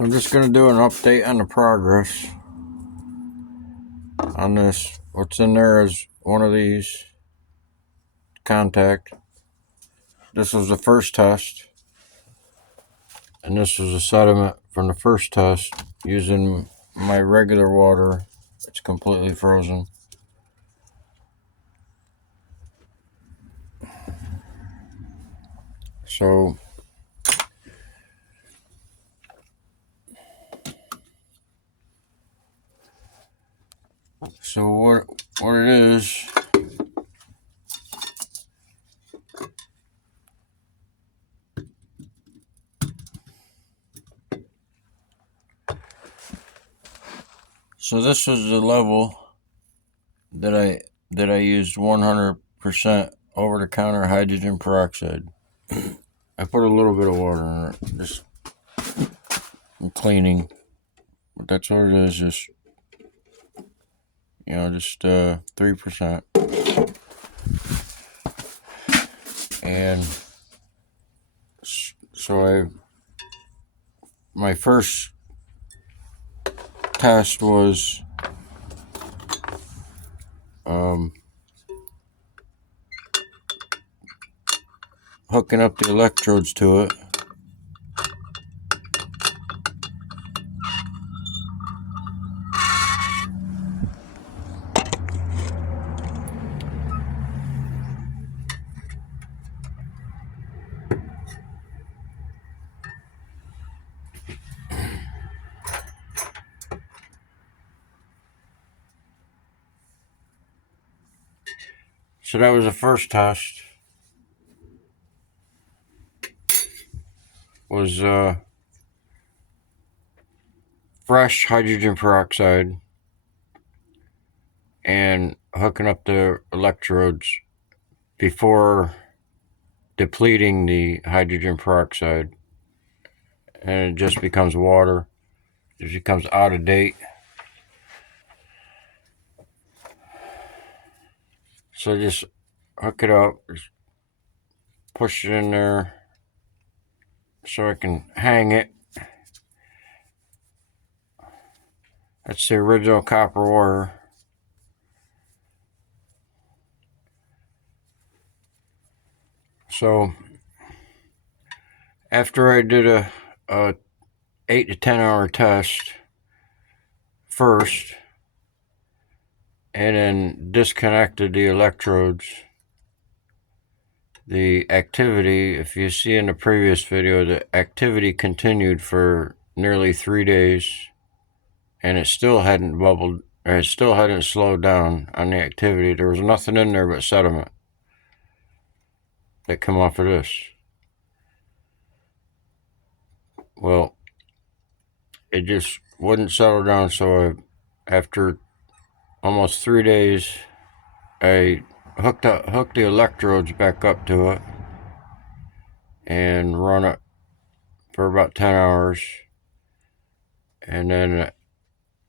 So I'm just going to do an update on the progress on this. What's in there is one of these contact. This was the first test, and this was a sediment from the first test using my regular water. It's completely frozen. So what it is, so this was the level that I used 100% over-the-counter hydrogen peroxide. I put a little bit of water in it, just cleaning, but that's what it is. Just 3%, and so my first test was hooking up the electrodes to it. So that was the first test. Was fresh hydrogen peroxide and hooking up the electrodes before depleting the hydrogen peroxide, and it just becomes water. It becomes out of date. So just hook it up, just push it in there so I can hang it. That's the original copper wire. So after I did a 8 to 10 hour test first, and then disconnected the electrodes, the activity, if you see in the previous video, the activity continued for nearly 3 days, and it still hadn't bubbled, or it still hadn't slowed down on the activity. There was nothing in there but sediment that come off of this. Well, it just wouldn't settle down, so after almost 3 days, I hooked the electrodes back up to it and run it for about 10 hours, and then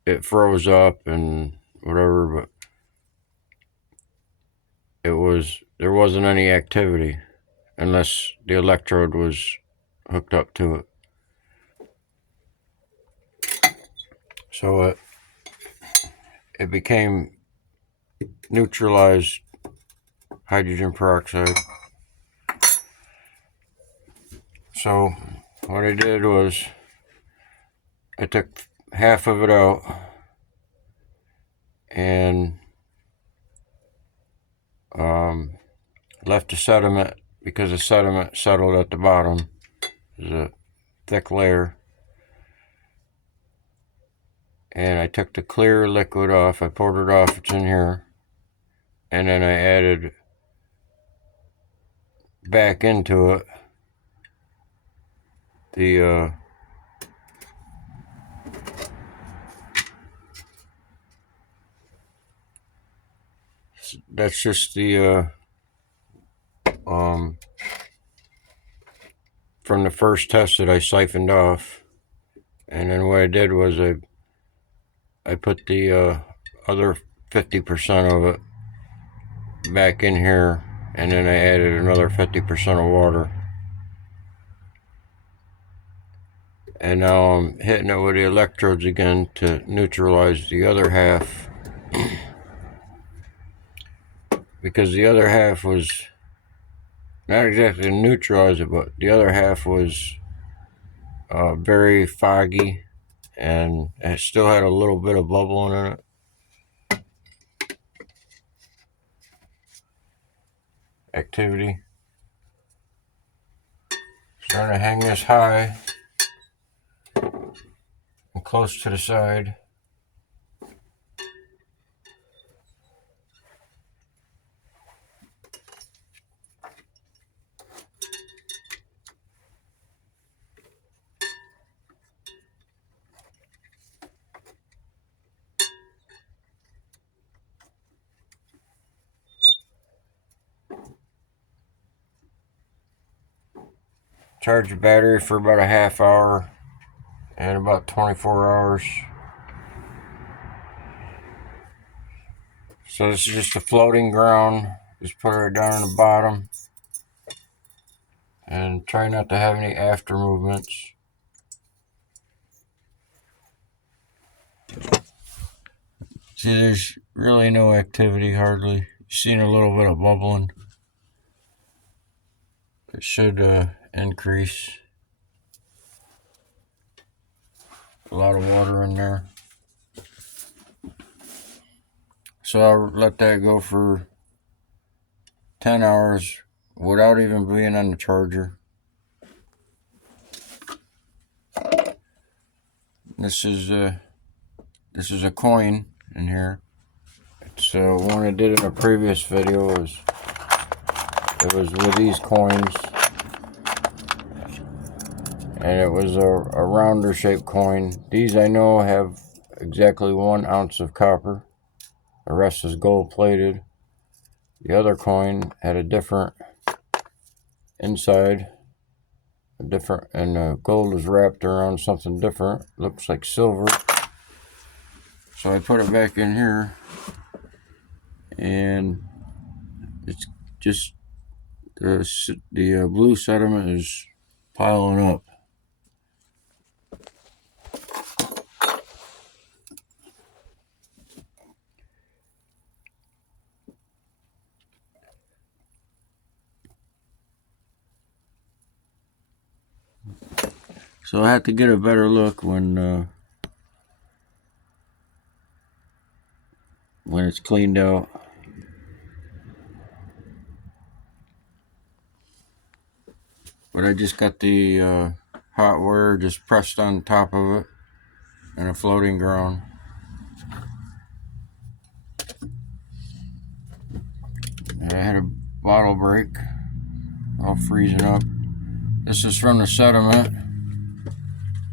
it froze up and whatever, but there wasn't any activity unless the electrode was hooked up to it. So it became neutralized hydrogen peroxide. So what I did was I took half of it out and left the sediment, because the sediment settled at the bottom. There's a thick layer. And I took the clear liquid off. I poured it off. It's in here. And then I added back into it the that's just the from the first test that I siphoned off. And then what I did was I put the other 50% of it back in here, and then I added another 50% of water. And now I'm hitting it with the electrodes again to neutralize the other half, because the other half was not exactly to neutralize it, but the other half was very foggy, and it still had a little bit of bubbling in it. Activity. Starting to hang this high and close to the side. Charge the battery for about a half hour and about 24 hours. So this is just a floating ground. Just put it down on the bottom and try not to have any after movements. See, there's really no activity hardly. You've seen a little bit of bubbling. It should increase. A lot of water in there. So I'll let that go for 10 hours without even being on the charger. This is a coin in here. So one I did in a previous video it was with these coins, and it was a rounder shaped coin. These I know have exactly 1 ounce of copper. The rest is gold plated. The other coin had a different inside, and the gold is wrapped around something different. Looks like silver. So I put it back in here, and it's just the blue sediment is piling up. So I have to get a better look when it's cleaned out. But I just got the hot wire just pressed on top of it and a floating ground. And I had a bottle break, all freezing up. This is from the sediment,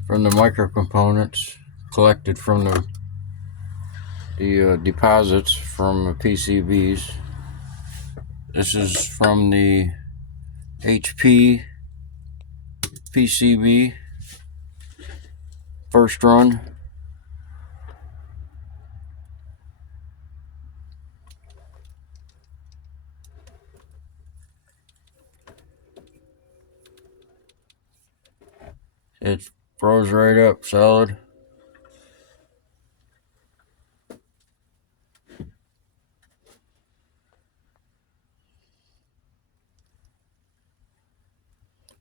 from the micro components collected from the deposits from the PCBs. This is from the HP PCB first run. It froze right up solid.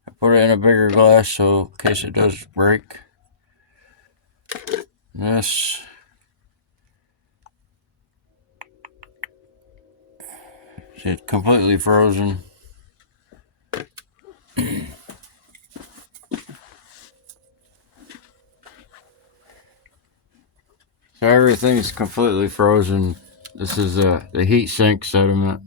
I put it in a bigger glass so in case it does break. This it's completely frozen. So everything's completely frozen. This is the heat sink sediment.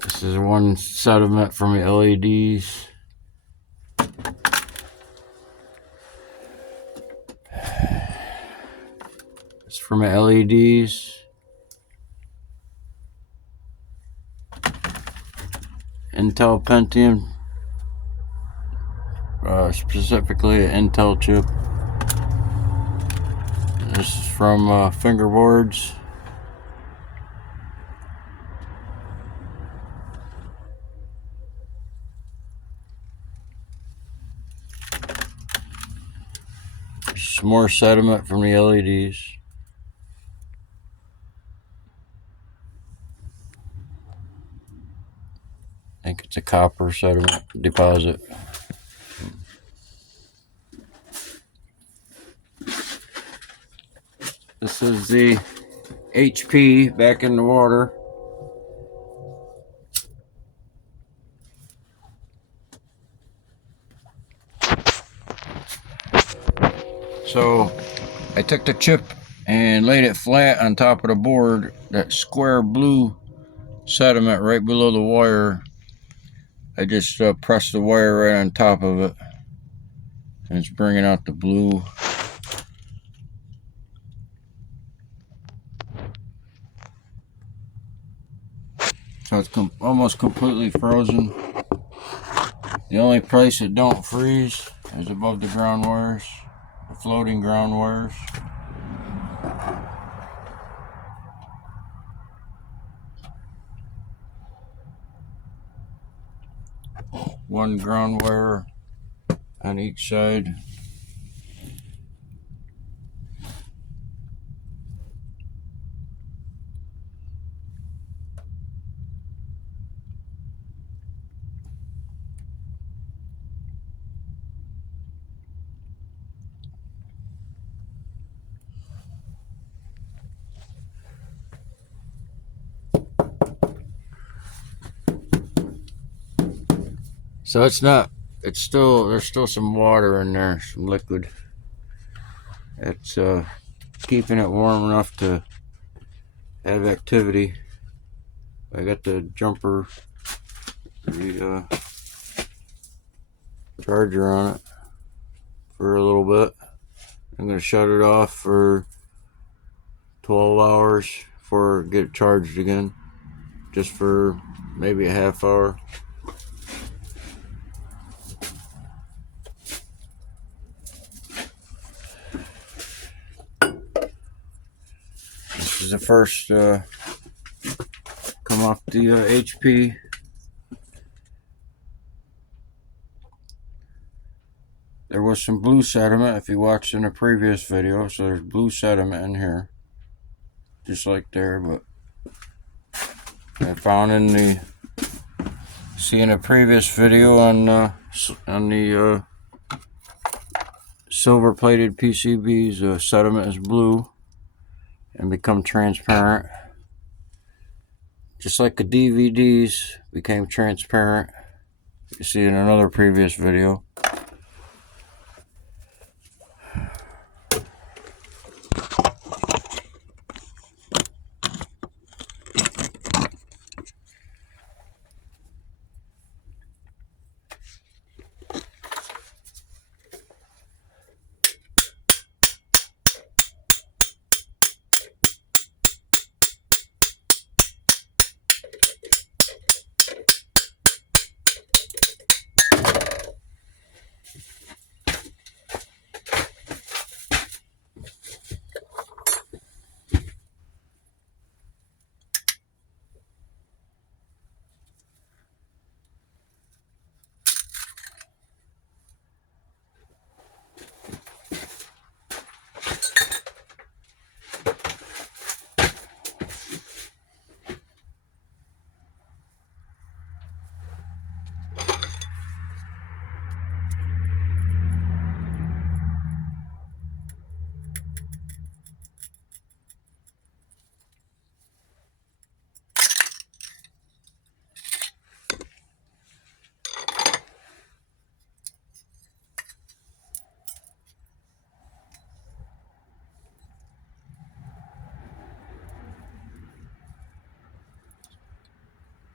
This is one sediment from the LEDs. It's from the LEDs. Intel Pentium. Specifically an Intel chip. This is from fingerboards. some more sediment from the LEDs. I think it's a copper sediment deposit. This is the HP back in the water. So I took the chip and laid it flat on top of the board. That square blue sediment right below the wire, I just pressed the wire right on top of it, and it's bringing out the blue. So it's almost completely frozen. The only place it don't freeze is above the ground wires, the floating ground wires. One ground wire on each side. So it's not, it's still, there's still some water in there, some liquid. It's keeping it warm enough to have activity. I got the jumper, the charger on it for a little bit. I'm going to shut it off for 12 hours before I get it charged again, just for maybe a half hour. This is the first come off the HP. There was some blue sediment if you watched in a previous video, so there's blue sediment in here, just like there. But I found in the seeing a previous video on the silver plated PCBs, sediment is blue and become transparent, just like the DVDs became transparent. You see in another previous video.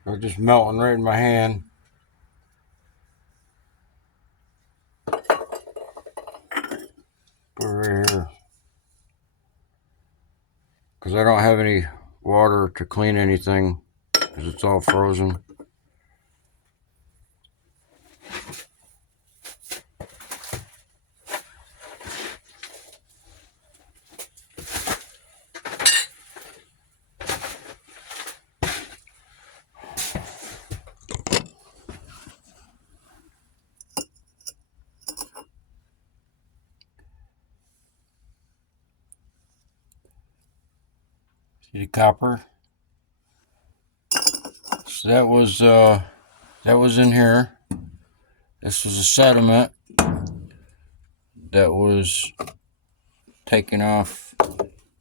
They're just melting right in my hand. Put it right here, because I don't have any water to clean anything, because it's all frozen. See the copper? So that was in here. This was a sediment that was taken off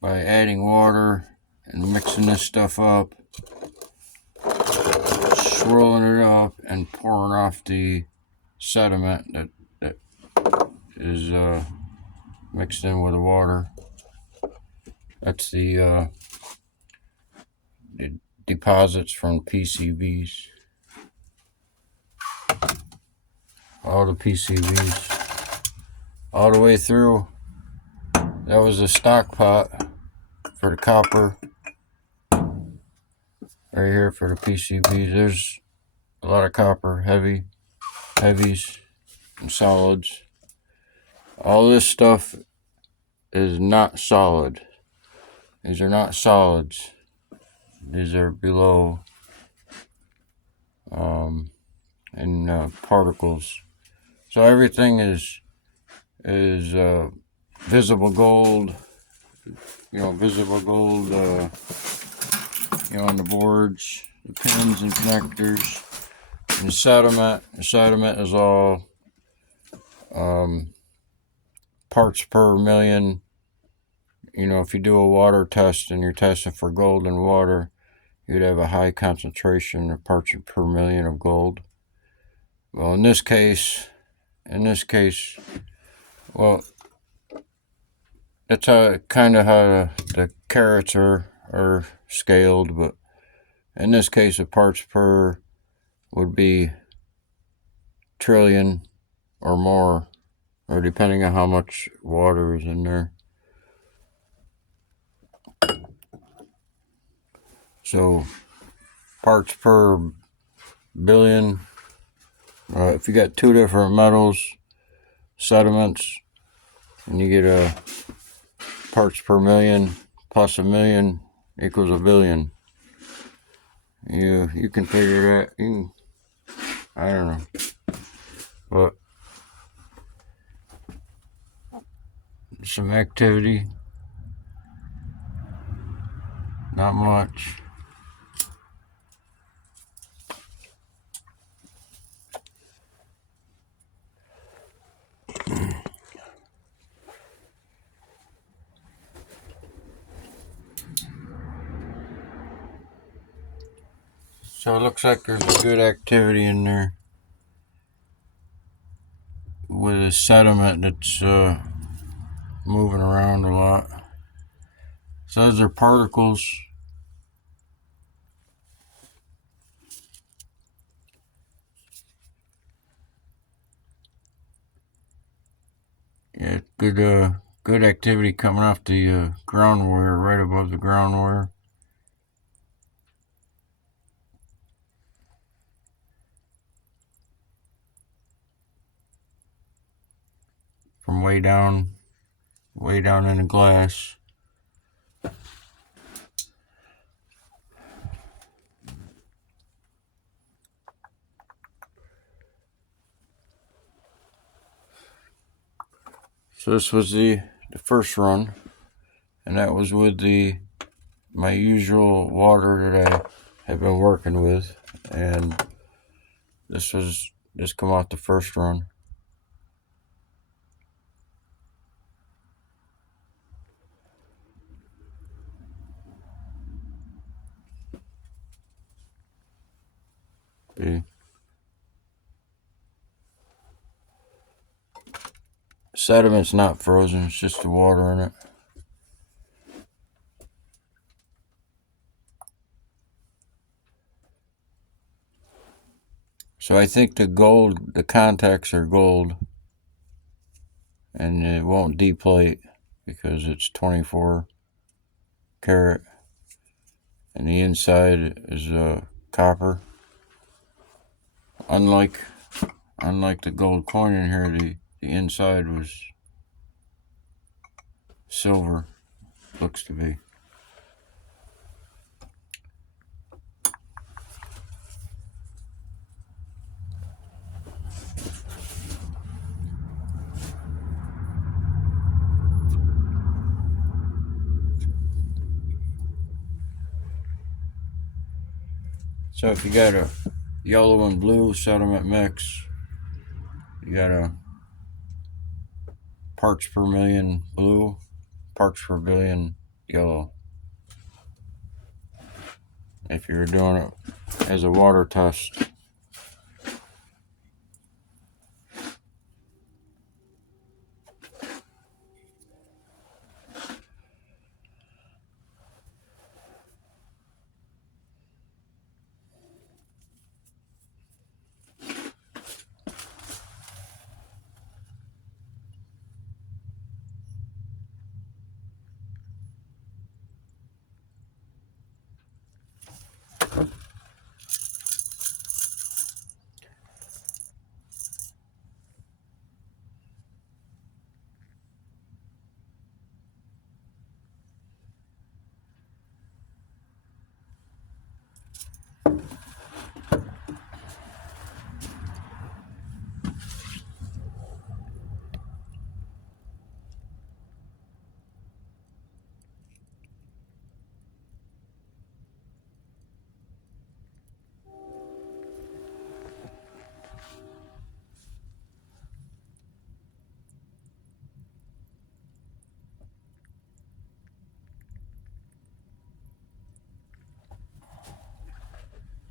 by adding water and mixing this stuff up, swirling it up, and pouring off the sediment that is mixed in with the water. That's the deposits from PCBs. All the PCBs. All the way through. That was a stock pot for the copper. Right here for the PCBs. There's a lot of copper, heavies, and solids. All this stuff is not solid. These are not solids. These are below in particles. So everything is visible gold. Visible gold. On the boards, the pins and connectors, and the sediment. The sediment is all parts per million. If you do a water test and you're testing for gold in water, you'd have a high concentration of parts per million of gold. Well, in this case, well, that's kind of how the carats are scaled, but in this case, the parts per would be trillion or more, or depending on how much water is in there. So parts per billion. If you got two different metals, sediments, and you get a parts per million plus a million equals a billion. You can figure that. I don't know, but some activity. Not much. So it looks like there's a good activity in there with a sediment that's moving around a lot. So those are particles. Yeah, good activity coming off the ground wire, right above the ground wire. From way down in the glass. So this was the first run, and that was with my usual water that I have been working with, and this come off the first run. See? Sediment's not frozen, it's just the water in it. So I think the contacts are gold, and it won't deplate because it's 24 karat, and the inside is copper. Unlike the gold coin in here, the inside was silver, looks to be. So if you got a yellow and blue sediment mix, you got a parts per million blue, parts per billion yellow. If you're doing it as a water test.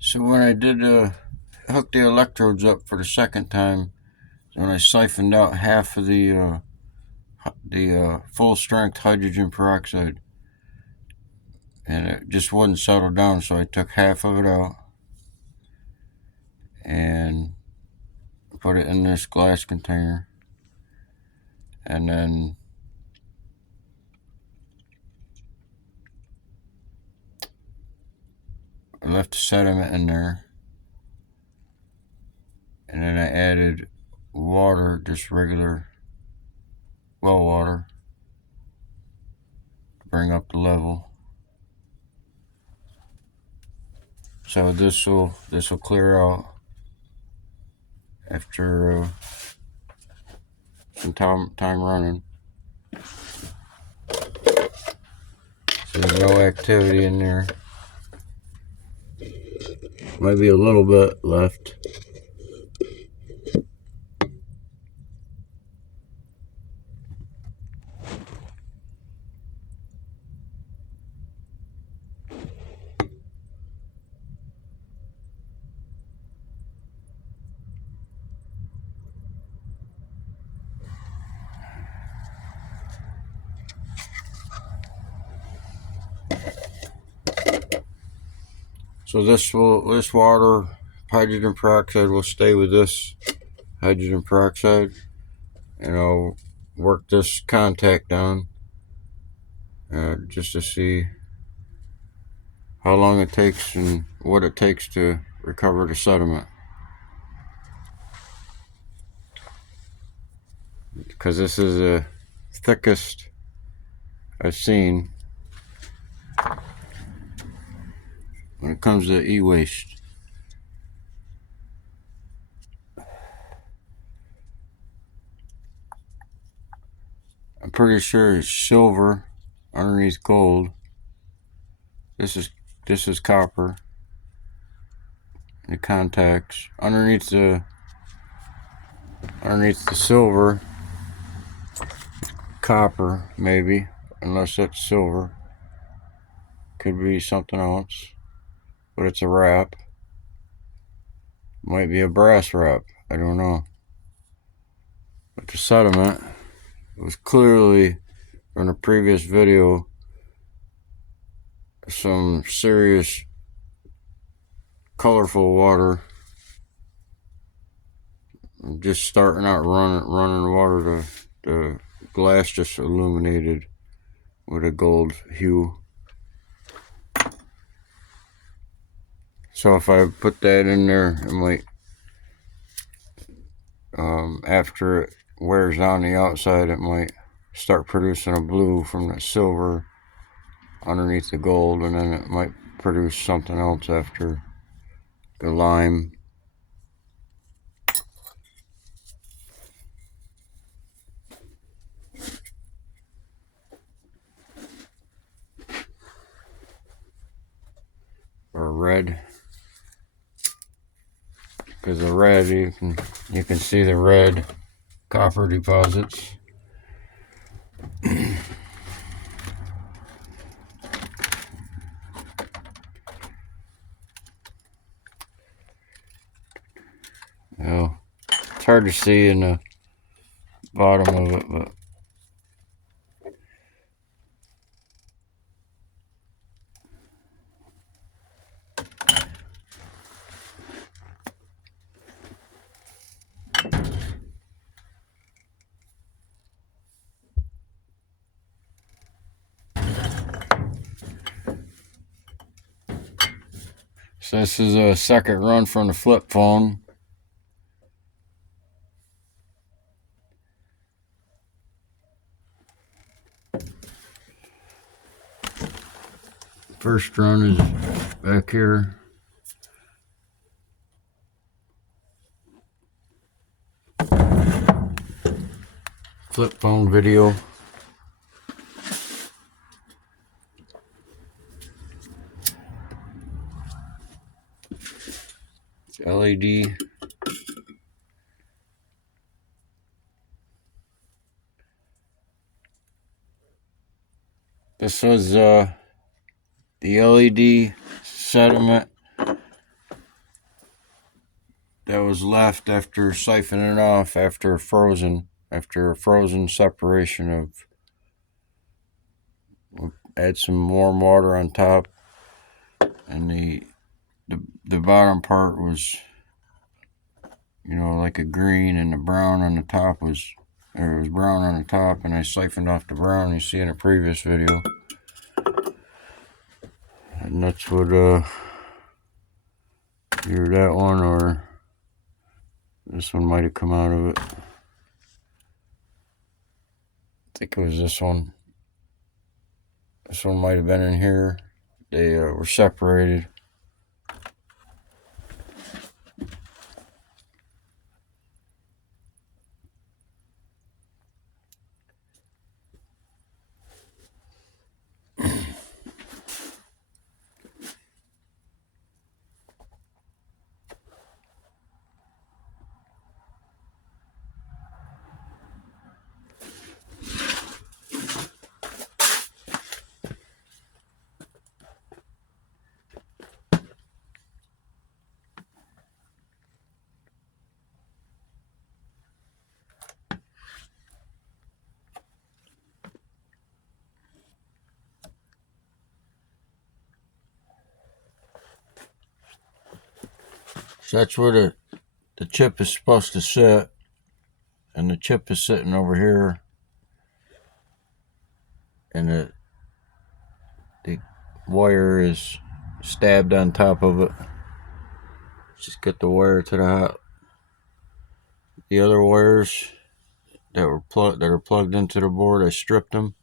So when I did hook the electrodes up for the second time, when I siphoned out half of the full strength hydrogen peroxide, and it just wouldn't settle down, so I took half of it out and put it in this glass container, and then I left the sediment in there, and then I added water, just regular well water, to bring up the level. So this will clear out after some time running. So there's no activity in there. Might be a little bit left. So this water, hydrogen peroxide, will stay with this hydrogen peroxide, and I'll work this contact down just to see how long it takes and what it takes to recover the sediment. Because this is the thickest I've seen when it comes to e-waste. I'm pretty sure it's silver underneath gold. This is copper. The contacts underneath the silver, copper maybe, unless that's silver. Could be something else, but it's a wrap. Might be a brass wrap, I don't know. But the sediment was clearly, from the previous video, some serious colorful water. Just starting out running water, the glass just illuminated with a gold hue. So if I put that in there, it might, after it wears on the outside, it might start producing a blue from the silver underneath the gold, and then it might produce something else after the lime. Or red. because the red, you can see the red copper deposits. Well, it's hard to see in the bottom of it, but so this is a second run from the flip phone. First run is back here. Flip phone video. LED. This was the LED sediment that was left after siphoning off after a frozen separation of. We'll add some warm water on top, and the bottom part was, you know, like a green, and the brown on the top was, or it was brown on the top, and I siphoned off the brown you see in a previous video. And that's what either that one or this one might have come out of it. I think it was this one. This one might have been in here. They were separated. So that's where the chip is supposed to sit, and the chip is sitting over here, and the wire is stabbed on top of it. Just get the wire to the hot. The other wires that are plugged into the board, I stripped them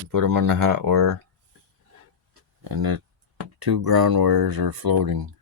and put them on the hot wire, and the two ground wires are floating.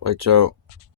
Lights out.